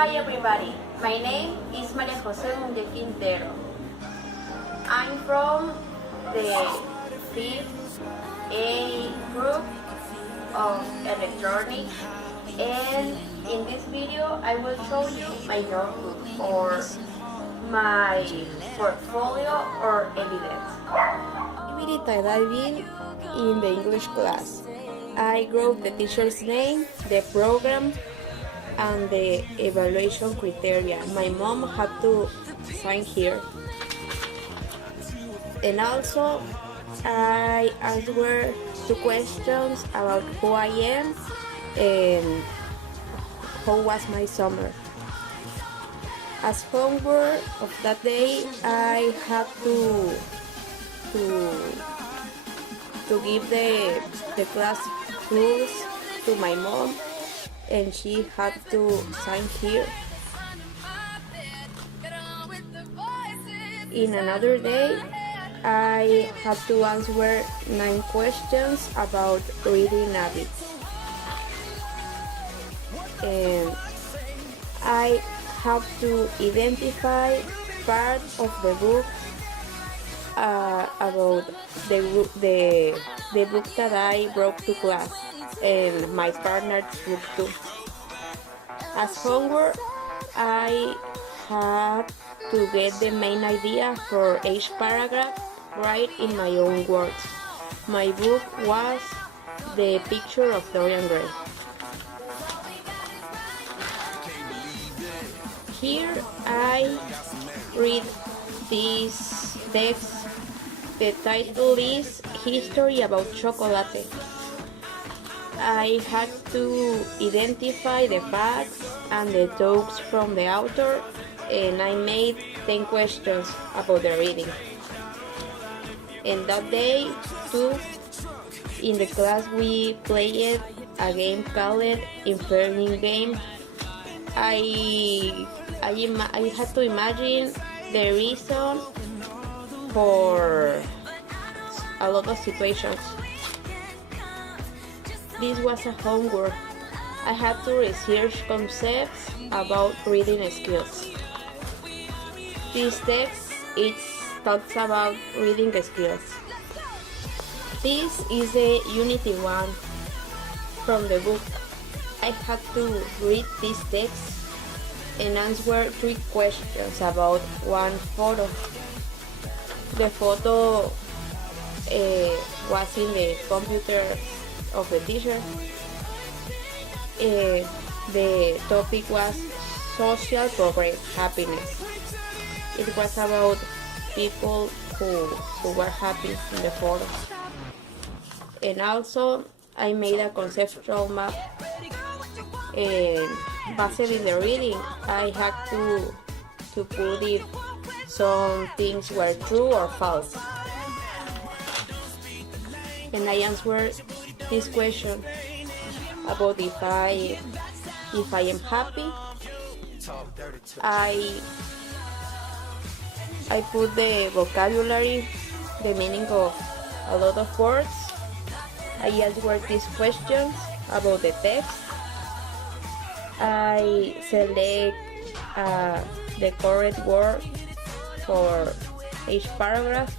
Hi everybody, my name is María José de Quintero. I'm from the 5th A group of electronics, and in this video I will show you my notebook or my portfolio or evidence. Activity diving in the English class. I wrote the teacher's name, the program, and the evaluation criteria. My mom had to sign here. And also, I answered 2 questions about who I am and how was my summer. As homework of that day, I had to give the class rules to my mom, and she had to sign here. In another day, I had to answer 9 questions about reading habits. And I have to identify part of the book about the book that I brought to class, and my partner's book too. As homework, I had to get the main idea for each paragraph right in my own words. My book was The Picture of Dorian Gray. Here I read this text. The title is History About Chocolate. I had to identify the facts and the talks from the author, and I made 10 questions about the reading. And that day, too, in the class we played a game called Inferring Game. I had to imagine the reason for a lot of situations. This was a homework. I had to research concepts about reading skills. This text talks about reading skills. This is the Unity 1 from the book. I had to read this text and answer 3 questions about one photo. The photo was in the computer of the teacher. The topic was social progress, happiness. It was about people who were happy in the photo. And also, I made a conceptual map. Based in the reading, I had to put if some things were true or false. And I answered this question about if I am happy. I put the vocabulary, the meaning of a lot of words. I answered these questions about the text. I select the correct word for each paragraph.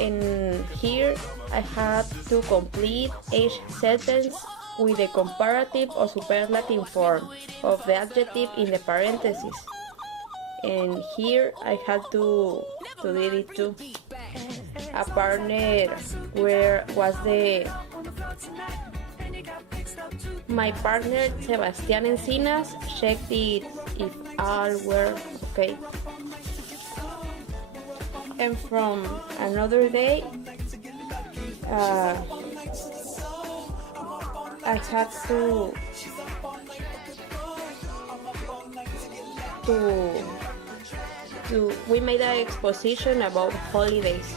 And here I had to complete each sentence with the comparative or superlative form of the adjective in the parentheses. And here I had to do it too. A partner my partner Sebastián Encinas checked it if all were okay. And from another day, I had to we made an exposition about holidays.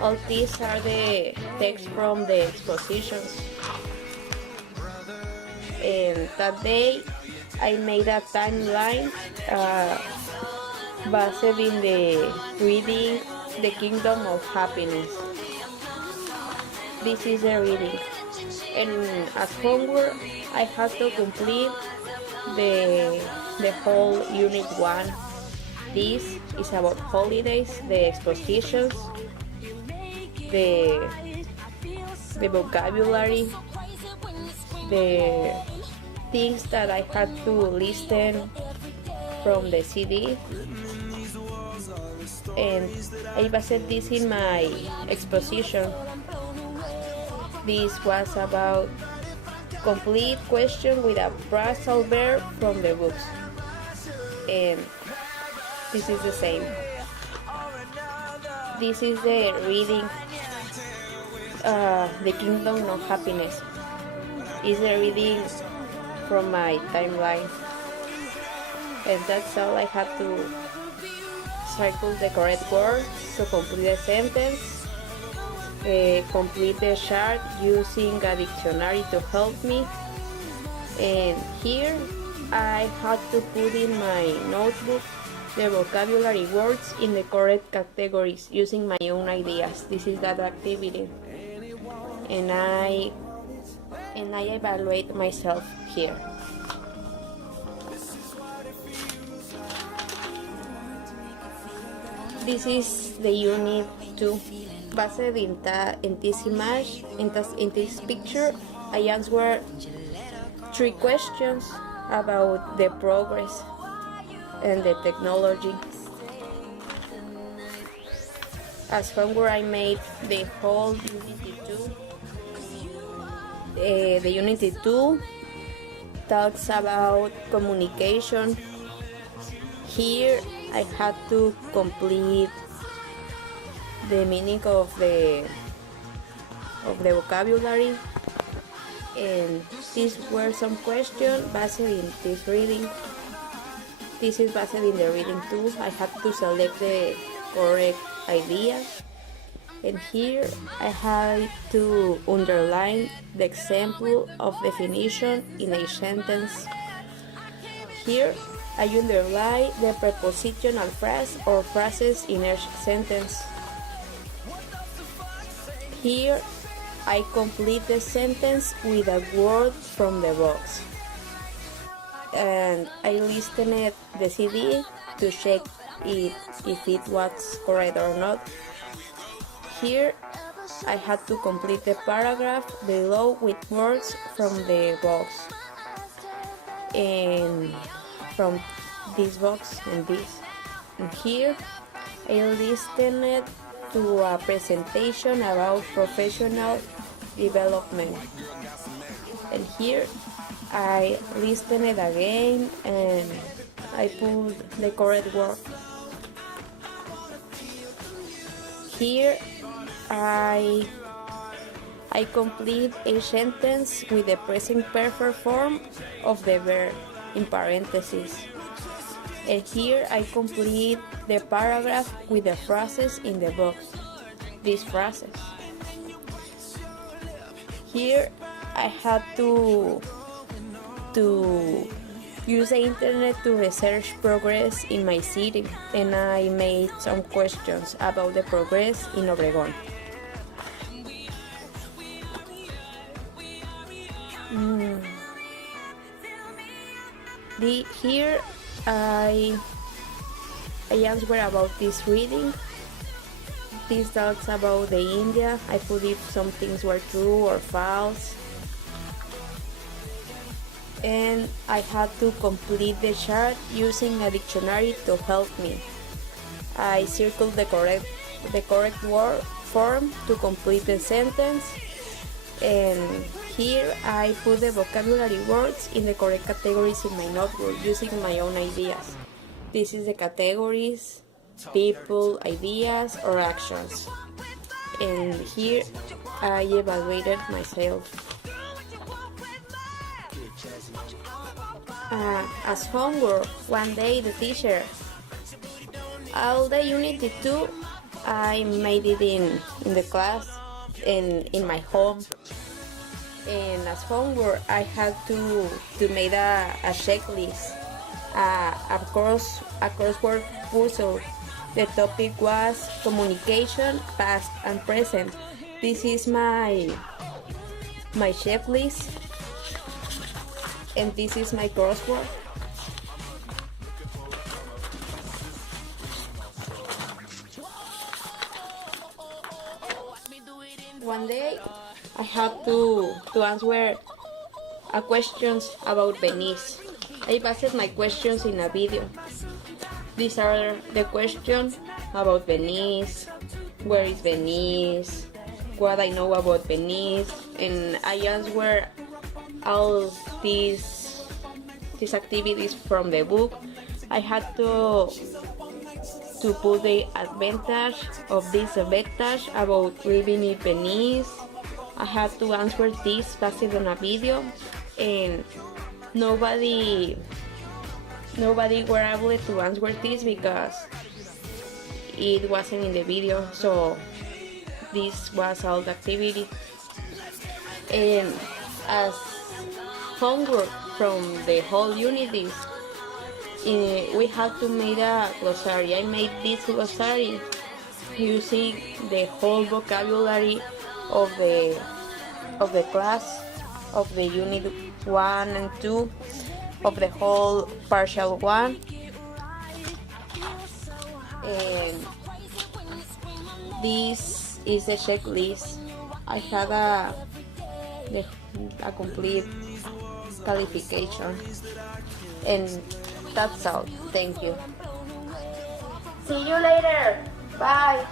All these are the texts from the expositions. And that day I made a timeline based in the reading The Kingdom of Happiness. This is the reading. And as homework, I had to complete the whole Unit 1. This is about holidays, the expositions, the vocabulary, the things that I had to listen from the CD. And I based this in my exposition. This was about complete question with a phrasal verb from the books. And this is the same. This is the reading, The Kingdom of Happiness. Is the reading from my timeline. And that's all. I had to circle the correct word to complete the sentence. Complete the chart using a dictionary to help me. And here I had to put in my notebook the vocabulary words in the correct categories using my own ideas. This is that activity. And I evaluate myself here. This is the Unit 2. Based in this image, in this picture, I answered 3 questions about the progress and the technology. As homework, I made the whole Unit 2. The Unit 2 talks about communication. Here I had to complete the meaning of the vocabulary, and these were some questions based in this reading. This is based in the reading too. I had to select the correct idea, and here I had to underline the example of definition in a sentence. Here I underline the prepositional phrase or phrases in each sentence. Here I complete the sentence with a word from the box. And I listened the CD to check if it was correct or not. Here I had to complete the paragraph below with words from the box. And from this box and this. And here I listened to a presentation about professional development. And here I listened again and I put the correct word. Here I complete a sentence with the present perfect form of the verb in parentheses. And here I complete the paragraph with the phrases in the box, these phrases. Here I had to use the internet to research progress in my city, and I made some questions about the progress in Obregón. Here I answer about this reading. This talks about the India. I put if some things were true or false. And I had to complete the chart using a dictionary to help me. I circled the correct word form to complete the sentence. And here I put the vocabulary words in the correct categories in my notebook using my own ideas. This is the categories: people, ideas, or actions. And here I evaluated myself. As homework, one day the teacher, all the Unit 2, I made it in the class and in my home. And as homework, I had to make a checklist, a crossword puzzle. The topic was communication, past and present. This is my my checklist, and this is my crossword. One day I had to answer a questions about Venice. I based my questions in a video. These are the questions about Venice, where is Venice, what I know about Venice, and I answer all these activities from the book. I had to put the advantage of disadvantage about living in Venice. I had to answer this based on a video, and nobody were able to answer this because it wasn't in the video, so this was all the activity. And as homework from the whole unities, we had to make a glossary. I made this glossary using the whole vocabulary of the class, of the unit 1 and 2, of the whole partial 1. And this is the checklist. I had a complete qualification, and that's all. Thank you. See you later. Bye.